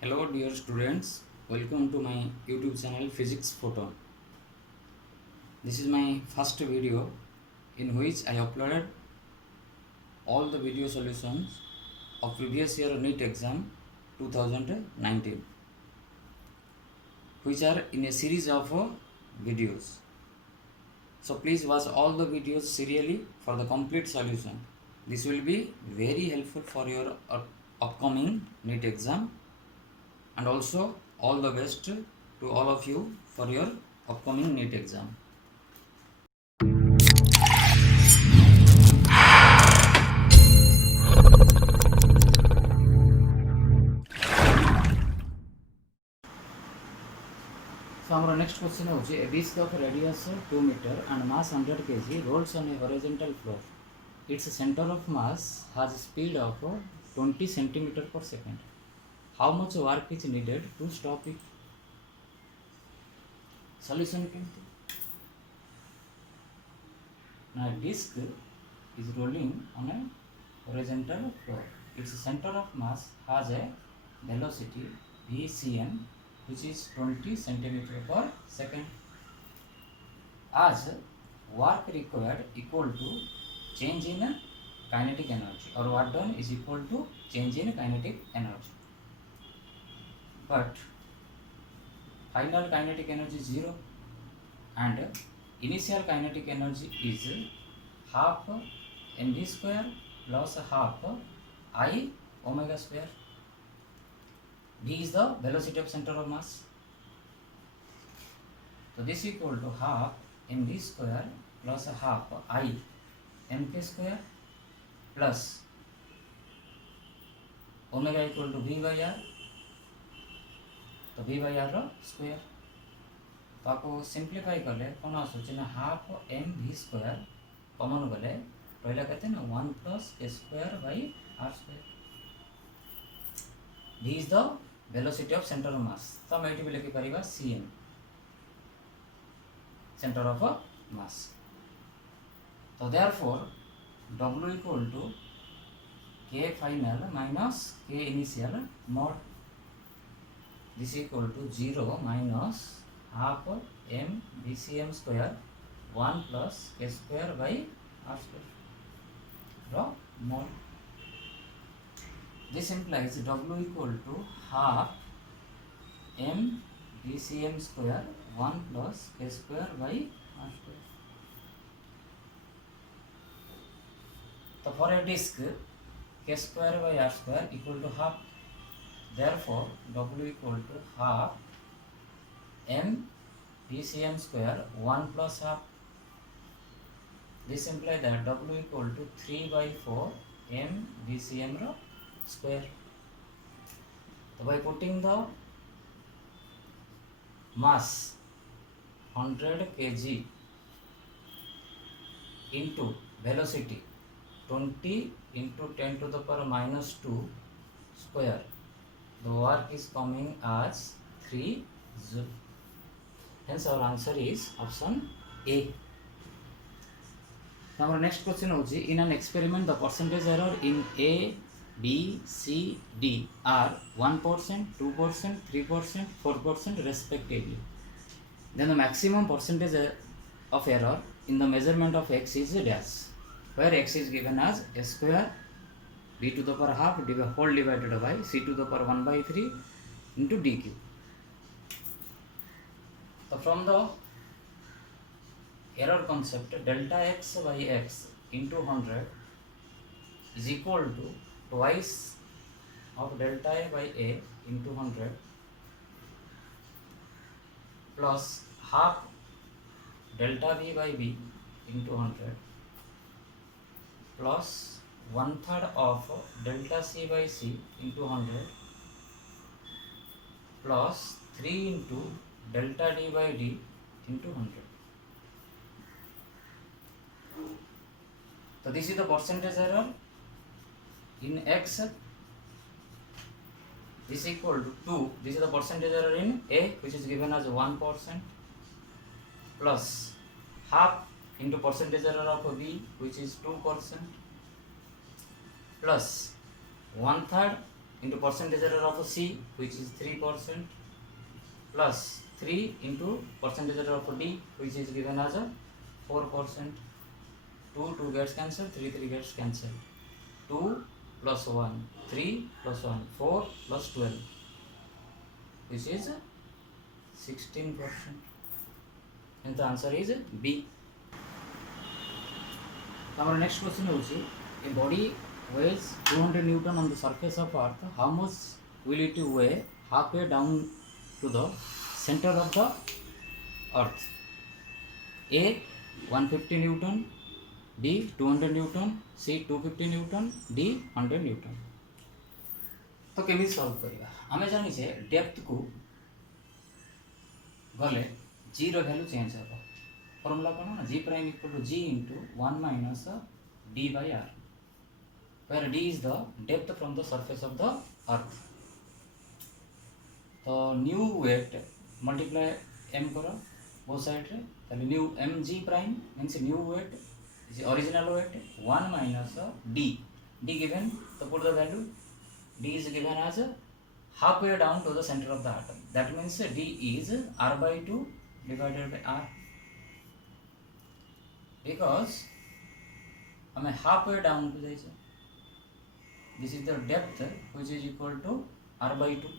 Hello dear students, welcome to my YouTube channel Physics Photon. This is my first video in which I uploaded all the video solutions of previous year NEET exam 2019, which are in a series of videos. So please watch all the videos serially for the complete solution. This will be very helpful for your upcoming NEET exam, and also all the best to all of you for your upcoming NEET exam. So our next question is a disc of radius 2 meter and mass 100 kg rolls on a horizontal floor. Its center of mass has a speed of 20 centimeter per second. How much work is needed to stop it? Solution केमती? Now disc is rolling on a horizontal floor. Its center of mass has a velocity Vcm which is 20 centimeter per second. As work required equal to change in kinetic energy, or work done is equal to change in kinetic energy. But final kinetic energy is 0 and initial kinetic energy is half mv square plus half I omega square. V is the velocity of center of mass. So this is equal to half mv square plus half I mk square plus omega equal to v by r. तो v by r square. तो आपको simplify कले कौन आसूँ ना half M v square common गले रहा कहते ना 1 plus a square by r square. v is the velocity of centre of mass. तो हम ये लिखि परिबा cm सेंटर ऑफ मास. तो therefore w equal to k final minus k initial mod. This equal to 0 minus half m vcm square 1 plus k square by r square mod. This implies w equal to half m vcm square 1 plus k square by r square. So for a disk, k square by r square equal to half. Therefore, W equal to half m VCM square 1 plus half. This implies that W equal to 3 by 4 m VCM square. So by putting the mass 100 kg into velocity 20 into 10 to the power minus 2 square, the work is coming as 3 joule. Hence our answer is option A. Now our next question is, in an experiment the percentage error in A, B, C, D are 1%, 2%, 3%, 4% respectively. Then the maximum percentage of error in the measurement of x is dash, where x is given as a square b to the power half whole divided by c to the power 1 by 3 into dq. So from the error concept, delta x by x into 100 is equal to twice of delta a by a into 100 plus half delta b by b into 100 plus 1/3 of delta c by c into 100 plus 3 into delta d by d into 100. So this is the percentage error in x. This is equal to 2. This is the percentage error in a, which is given as 1%, plus half into percentage error of b, which is 2%, plus 1/3 into percentage error of C, which is 3%, plus 3 into percentage error of D, which is given as a 4%. 2 gets cancelled, 3 gets cancelled. 2 plus 1, 3 plus 1, 4 plus 12, which is 16%. And the answer is B. Our next question is, a body weighs 200 Newton on the surface of Earth. How much will it weigh halfway down to the center of the Earth? A 150 Newton, B 200 Newton, C 250 Newton, D 100 Newton. तो केमी solve करिया आमे जानी छे depth को गले g रो value change होबो फॉर्मूला कोन ना g prime equal to g into 1 minus d by r, where d is the depth from the surface of the earth. तो न्यू वेट मल्टीप्लाई m करो बोथ साइड रे, ताले new mg prime means new weight is original weight 1 minus d given, so put the value. D is given as halfway down to the center of the atom, that means d is r by 2 divided by r, because हमें halfway down to जाइए, this is the depth which is equal to r by 2.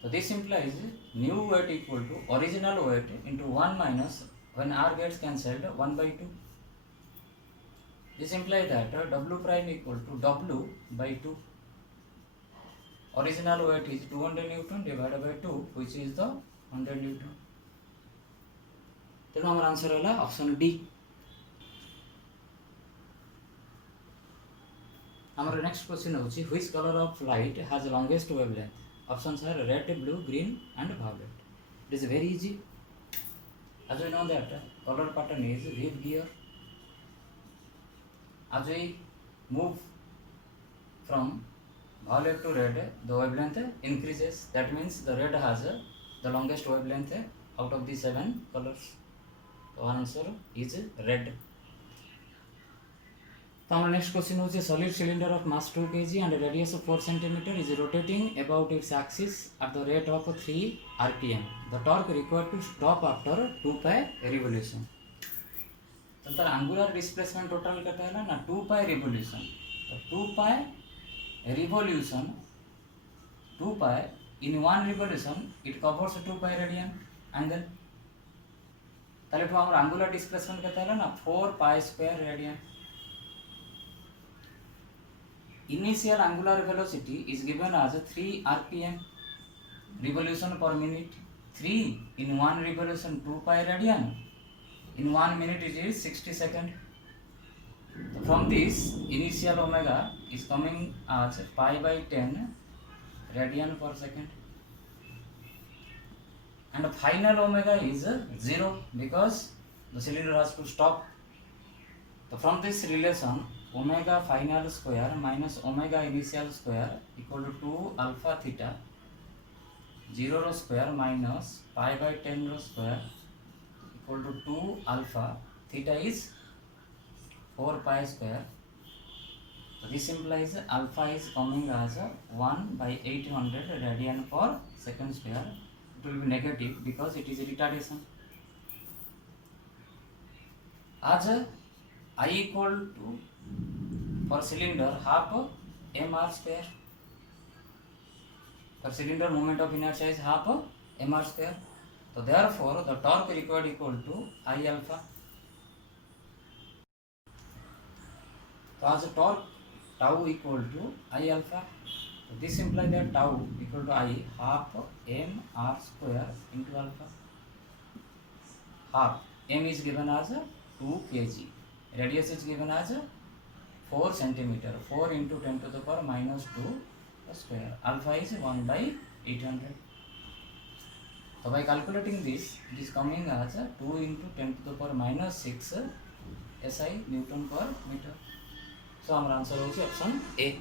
So this implies new weight equal to original weight into 1 minus, when r gets cancelled, 1 by 2. This implies that w prime equal to w by 2. Original weight is 200 Newton divided by 2, which is the 100 Newton. Then our answer is option D. Our next question is, which color of light has the longest wavelength? Options are red, blue, green and violet. It is very easy. As we know that color pattern is wave gear. As we move from violet to red, the wavelength increases. That means the red has the longest wavelength out of the 7 colors. The answer is red. So our next question is, a solid cylinder of mass 2 kg and a radius of 4 cm is rotating about its axis at the rate of 3 rpm. The torque required to stop after 2 pi revolution. तो तार angular displacement total कितना है ना 2 pi revolution. तो 2 pi revolution, 2 pi in one revolution it covers 2 pi radian angle. ताले तो हमारा angular displacement कितना है ना 4 pi square radian. Initial angular velocity is given as 3 rpm, revolution per minute. 3 in one revolution 2 pi radian, in 1 minute it is 60 seconds. So from this initial omega is coming as pi by 10 radian per second, and the final omega is 0 because the cylinder has to stop. So from this relation, omega final square minus omega initial square equal to 2 alpha theta, 0 row square minus pi by 10 row square equal to 2 alpha theta is 4 pi square. So this implies alpha is coming as 1 by 800 radian per second square. It will be negative because it is a retardation. As I equal to for cylinder half mr square. For cylinder moment of inertia is half mr square. So therefore the torque required equal to I alpha. So as torque tau equal to I alpha, so this implies that tau equal to I half mr square into alpha. Half m is given as 2 kg, radius is given as 4 centimeter, 4 into 10 to the power minus 2 square. Alpha is 1 by 800. So by calculating this, it is coming as 2 into 10 to the power minus 6 SI Newton per meter. So our answer is option A.